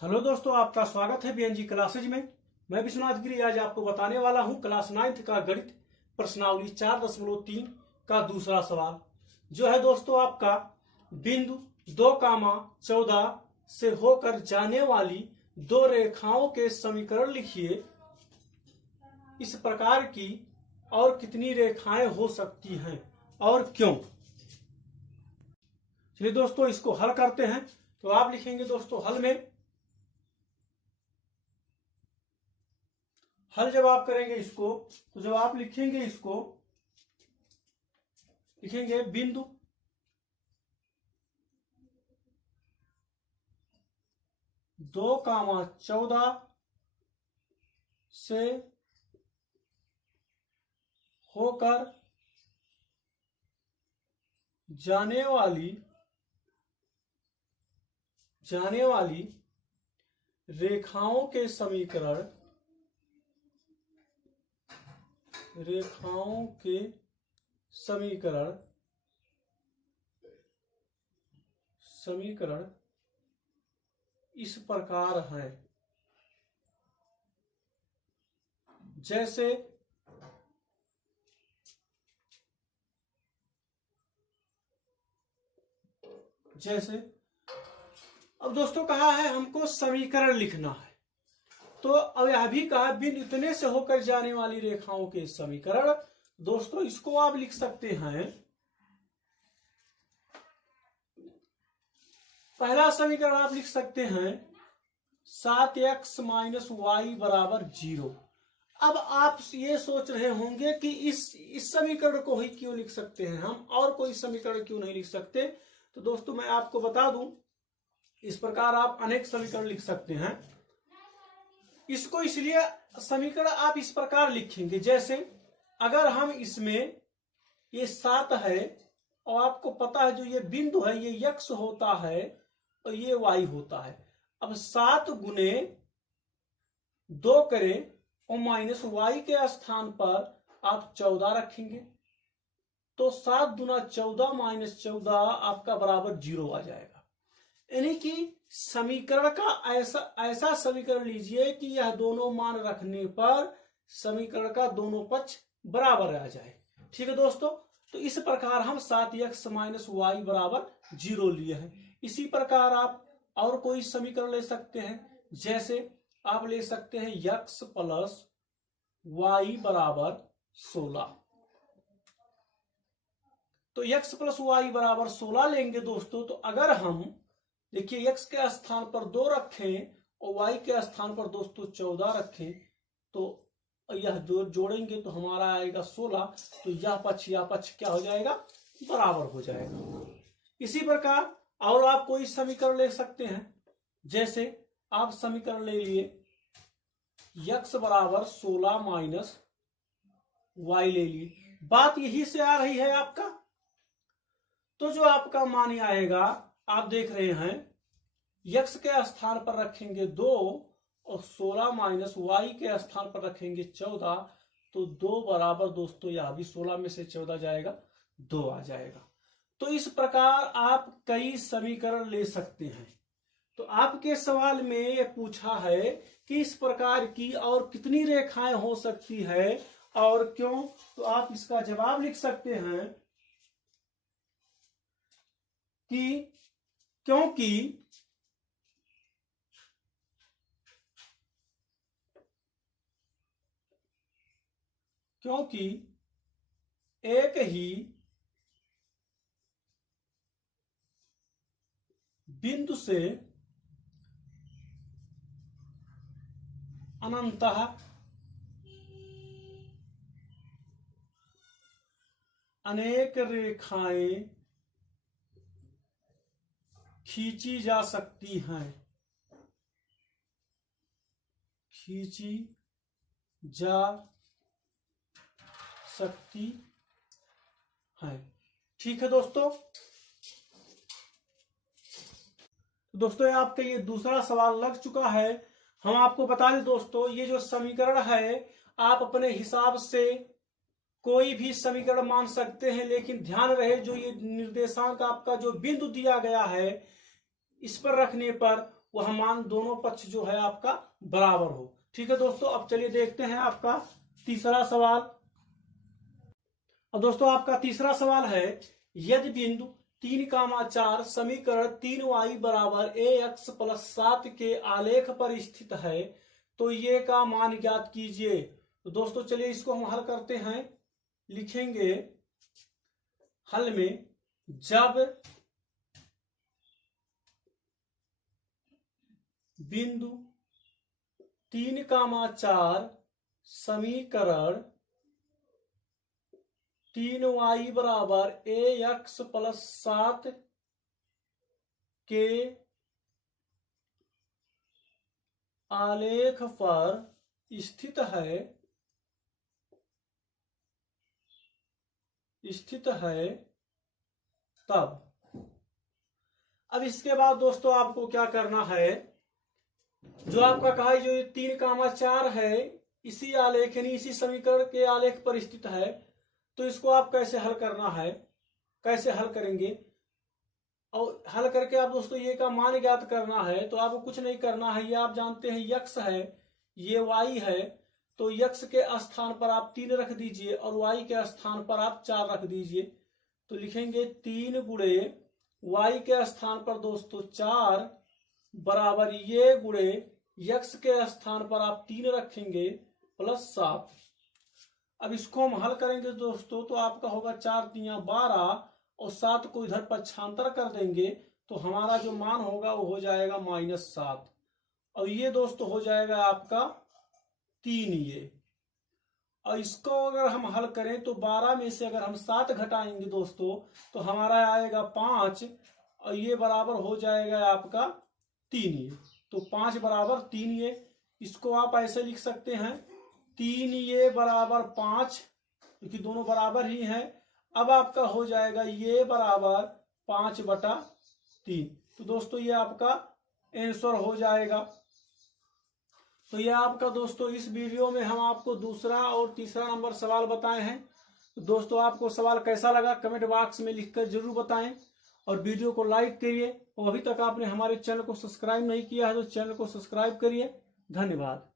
Hello दोस्तों, आपका स्वागत है बीएनजी क्लासेज में। मैं विश्वनाथ गिरी आज आपको बताने वाला हूं क्लास 9th का गणित प्रश्नावली 4.3 का दूसरा सवाल, जो है दोस्तों आपका बिंदु 2, 14 से होकर जाने वाली दो रेखाओं के समीकरण लिखिए। इस प्रकार की और कितनी रेखाएं हो सकती हैं और क्यों। चलिए दोस्तों, इसको हल करते हैं। तो आप लिखेंगे दोस्तों हल जब आप करेंगे इसको, तो जब आप लिखेंगे इसको, लिखेंगे बिंदु 2, 14 से होकर जाने वाली रेखाओं के समीकरण इस प्रकार हैं। जैसे अब दोस्तों कहा है हमको समीकरण लिखना है, तो अब यह भी कहा बिंदु इतने से होकर जाने वाली रेखाओं के समीकरण। दोस्तों इसको आप लिख सकते हैं, पहला समीकरण आप लिख सकते हैं 7x - y = 0। अब आप ये सोच रहे होंगे कि इस समीकरण को ही क्यों लिख सकते हैं हम, और कोई समीकरण क्यों नहीं लिख सकते। तो दोस्तों मैं आपको बता दूं, इस प्रकार आप अनेक समीकरण लिख सकते हैं। इसको इसलिए समीकरण आप इस प्रकार लिखेंगे, जैसे अगर हम इसमें ये 7 है और आपको पता है जो ये बिंदु है ये x होता है और ये y होता है। अब 7 गुने 2 करें और माइनस y के स्थान पर आप 14 रखेंगे, तो 7 दूना 14 माइनस 14 आपका बराबर 0 आ जाएगा। यानी कि समीकरण का ऐसा समीकरण लीजिए कि यह दोनों मान रखने पर समीकरण का दोनों पक्ष बराबर आ जाए। ठीक है दोस्तों, तो इस प्रकार हम 7x - y = 0 लिए हैं। इसी प्रकार आप और कोई समीकरण ले सकते हैं, जैसे आप ले सकते हैं x + y = 16। तो x + y = 16 लेंगे दोस्तों। तो अगर हम देखिए x के स्थान पर 2 रखें और y के स्थान पर दोस्तों 14 रखें, तो यह जोड़ेंगे तो हमारा आएगा 16। तो यह पक्ष क्या हो जाएगा, बराबर हो जाएगा। इसी प्रकार और आप कोई समीकरण ले सकते हैं, जैसे आप समीकरण ले लिए x = 16 - y ले लिए। बात यही से आ रही है आपका। तो जो आपका मान आएगा, आप देख रहे हैं x के स्थान पर रखेंगे 2 और 16 माइनस y के स्थान पर रखेंगे 14, तो 2 बराबर दोस्तों यह भी 16 में से 14 जाएगा, 2 आ जाएगा। तो इस प्रकार आप कई समीकरण ले सकते हैं। तो आपके सवाल में ये पूछा है कि इस प्रकार की और कितनी रेखाएं हो सकती है और क्यों। तो आप इसका जवाब लिख सकते हैं कि क्योंकि एक ही बिंदु से अनंतः अनेक रेखाएं खींची जा सकती हैं। ठीक है दोस्तों। दोस्तों आपका ये दूसरा सवाल लग चुका है। हम आपको बता दें दोस्तों, ये जो समीकरण है आप अपने हिसाब से कोई भी समीकरण मान सकते हैं, लेकिन ध्यान रहे जो ये निर्देशांक आपका जो बिंदु दिया गया है इस पर रखने पर वह मान दोनों पक्ष जो है आपका बराबर हो। ठीक है दोस्तों, अब चलिए देखते हैं आपका तीसरा सवाल। अब दोस्तों आपका तीसरा सवाल है, यदि बिंदु 3,4 समीकरण 3y बराबर ax प्लस 7 के आलेख पर स्थित है तो ये का मान ज्ञात कीजिए। तो दोस्तों चलिए इसको हम हल करते हैं। लिखेंगे हल में, जब बिंदु 3,4 समीकरण 3y बराबर ax प्लस 7 के आलेख पर स्थित है तब। अब इसके बाद दोस्तों आपको क्या करना है, जो आपका कहा है जो 3,4 है इसी आलेख यानी इसी समीकरण के आलेख पर स्थित है, तो इसको आप कैसे हल करना है, कैसे हल करेंगे। और हल करके आप दोस्तों ये का मान ज्ञात करना है। तो आपको कुछ नहीं करना है, ये आप जानते हैं x है, ये y है, तो x के स्थान पर आप 3 रख दीजिए और y के स्थान पर आप 4 रख दीजिए। तो लिखेंगे 3 गुणे y के स्थान पर दोस्तों 4 बराबर ये गुणे x के स्थान पर आप 3 रखेंगे प्लस 7। अब इसको हम हल करेंगे दोस्तों, तो आपका होगा 4 तिया 12 और 7 को इधर पक्षांतर कर देंगे तो हमारा जो मान होगा वो हो जाएगा -7 और ये दोस्तों हो जाएगा आपका 3 ये। और इसको अगर हम हल करें तो 12 में से अगर हम 7 घटाएंगे दोस्तों तो हमारा आएगा 5 और ये बराबर हो जाएगा आपका 3 ये। तो 5 बराबर 3 ये, इसको आप ऐसे लिख सकते हैं 3 ये बराबर 5, क्योंकि दोनों बराबर ही हैं। अब आपका हो जाएगा ये बराबर 5/3। तो दोस्तों ये आपका आंसर हो जाएगा। तो ये आपका दोस्तों इस वीडियो में हम आपको दूसरा और तीसरा नंबर सवाल बताए हैं। तो दोस्तों आपको सवाल कैसा लगा कमेंट बॉक्स में लिखकर जरूर बताएं और वीडियो को लाइक करिए। और अभी तक आपने हमारे चैनल को सब्सक्राइब नहीं किया है तो चैनल को सब्सक्राइब करिए। धन्यवाद।